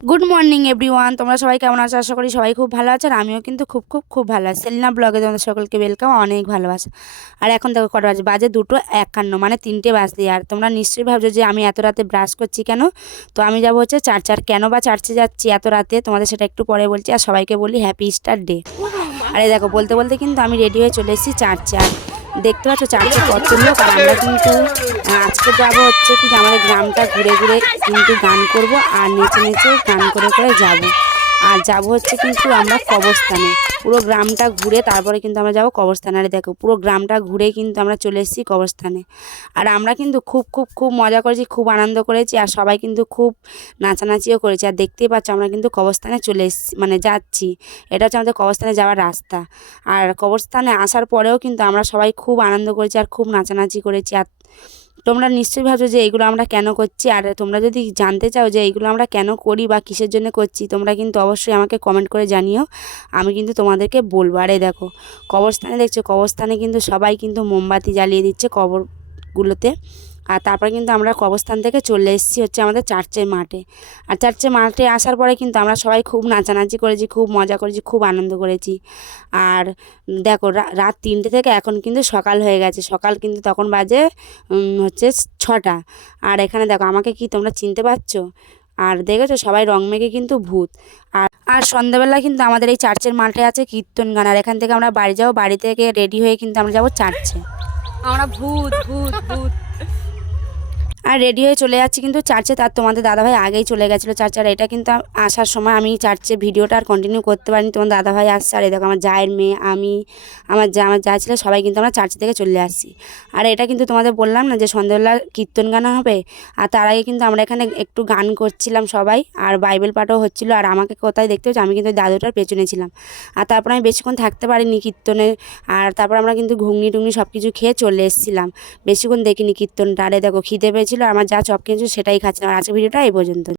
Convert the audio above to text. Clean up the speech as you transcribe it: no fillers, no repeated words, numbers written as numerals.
Good morning everyone, তোমরা সবাই কেমন আছো? আশা করি সবাই খুব ভালো আছে। আর আমিও কিন্তু খুব খুব খুব ভালো আছি। সেলিনা ব্লগে তোমাদের সকলকে ওয়েলকাম, অনেক ভালোবাসা। আর এখন দেখো কটা বাজে, 2:51, মানে 3টে বাজতে। আর তোমরা নিশ্চয়ই ভাবছো যে আমি এত রাতে ব্রাশ করছি কেন। তো আমি যাবো হচ্ছে চার্চে। আর কেন বা চার্চে যাচ্ছি এত রাতে তোমাদের সেটা একটু পরে বলছি। আর সবাইকে বলি হ্যাপি স্টার ডে। আর এই দেখো বলতে বলতে কিন্তু আমি রেডি হয়ে চলে এসেছি চার্চে। আর দেখতে পাচ্ছ চার্চে কত লোক। আর আমরা কিন্তু আজকে যাবো হচ্ছে কি যে আমাদের গ্রামটা ঘুরে ঘুরে কিন্তু গান করব আর নেচে নেচে গান করে করে যাব। আর যাব হচ্ছে কিন্তু আমরা কবরস্থানে, পুরো গ্রামটা ঘুরে তারপরে কিন্তু আমরা যাব কবরস্থানে। আর দেখো পুরো গ্রামটা ঘুরে কিন্তু আমরা চলে এসেছি কবরস্থানে। আর আমরা কিন্তু খুব খুব খুব মজা করেছি, খুব আনন্দ করেছি। আর সবাই কিন্তু খুব নাচানাচিও করেছি। আর দেখতেই পাচ্ছ আমরা কিন্তু কবরস্থানে চলে এসেছি, মানে যাচ্ছি। এটা হচ্ছে আমাদের কবরস্থানে যাওয়ার রাস্তা। আর কবরস্থানে আসার পরেও কিন্তু আমরা সবাই খুব আনন্দ করেছি আর খুব নাচানাচি করেছি। আর তোমরা নিশ্চয়ই ভাবছো যে এইগুলো আমরা কেন করছি। আর তোমরা যদি জানতে চাও যে এইগুলো আমরা কেন করি বা কিসের জন্য করছি, তোমরা কিন্তু অবশ্যই আমাকে কমেন্ট করে জানিও, আমি কিন্তু তোমাদেরকে বলবো। আরে দেখো কবরস্থানে দেখছো, কবরস্থানে কিন্তু সবাই কিন্তু মোমবাতি জ্বালিয়ে দিচ্ছে কবরগুলোতে। আর তারপরে কিন্তু আমরা কবরস্থান থেকে চলে এসেছি হচ্ছে আমাদের চার্চের মাঠে। আর চার্চের মাঠে আসার পরে কিন্তু আমরা সবাই খুব নাচানাচি করেছি, খুব মজা করেছি, খুব আনন্দ করেছি। আর দেখো রাত 3টে থেকে এখন কিন্তু সকাল হয়ে গেছে। সকাল কিন্তু তখন বাজে হচ্ছে 6টা। আর এখানে দেখো আমাকে কি তোমরা চিনতে পারছো? আর দেখেছো সবাই রং মেখে কিন্তু ভূত। আর সন্ধ্যাবেলা কিন্তু আমাদের এই চার্চের মাঠে আছে কীর্তন গান। আর এখান থেকে আমরা বাড়ি যাবো, বাড়ি থেকে রেডি হয়ে কিন্তু আমরা যাবো চার্চে। আমরা ভূত ভূত ভূত। আর রেডি হয়ে চলে যাচ্ছি কিন্তু চার্চে। তার তোমাদের দাদাভাই আগেই চলে গেছিলো চার্চে। আর এটা কিন্তু আসার সময় আমি চার্চে ভিডিওটা আর কন্টিনিউ করতে পারিনি, তোমার দাদাভাই আসছে। আর এই দেখো আমার জায়ের মেয়ে, আমি, আমার যা ছিল সবাই কিন্তু আমরা চার্চ থেকে চলে আসছি। আর এটা কিন্তু তোমাদের বললাম না যে সন্ধ্যাবেলা কীর্তন গান হবে। আর তার আগে কিন্তু আমরা এখানে একটু গান করছিলাম সবাই, আর বাইবেল পাঠও হচ্ছিলো। আর আমাকে কোথায় দেখতে হচ্ছে, আমি কিন্তু দাদুটার পেছনে ছিলাম। আর তারপর আমি বেশিক্ষণ থাকতে পারিনি কীর্তনে। আর তারপর আমরা কিন্তু ঘুগনি টুগনি সব কিছু খেয়ে চলে এসেছিলাম, বেশিক্ষণ দেখিনি কীর্তনটা। আরে দেখো খিদে পেয়েছিল, আমার যা চপ কিনেছিল সেটাই খাচ্ছিলাম। আর আজকে ভিডিওটা এই পর্যন্ত।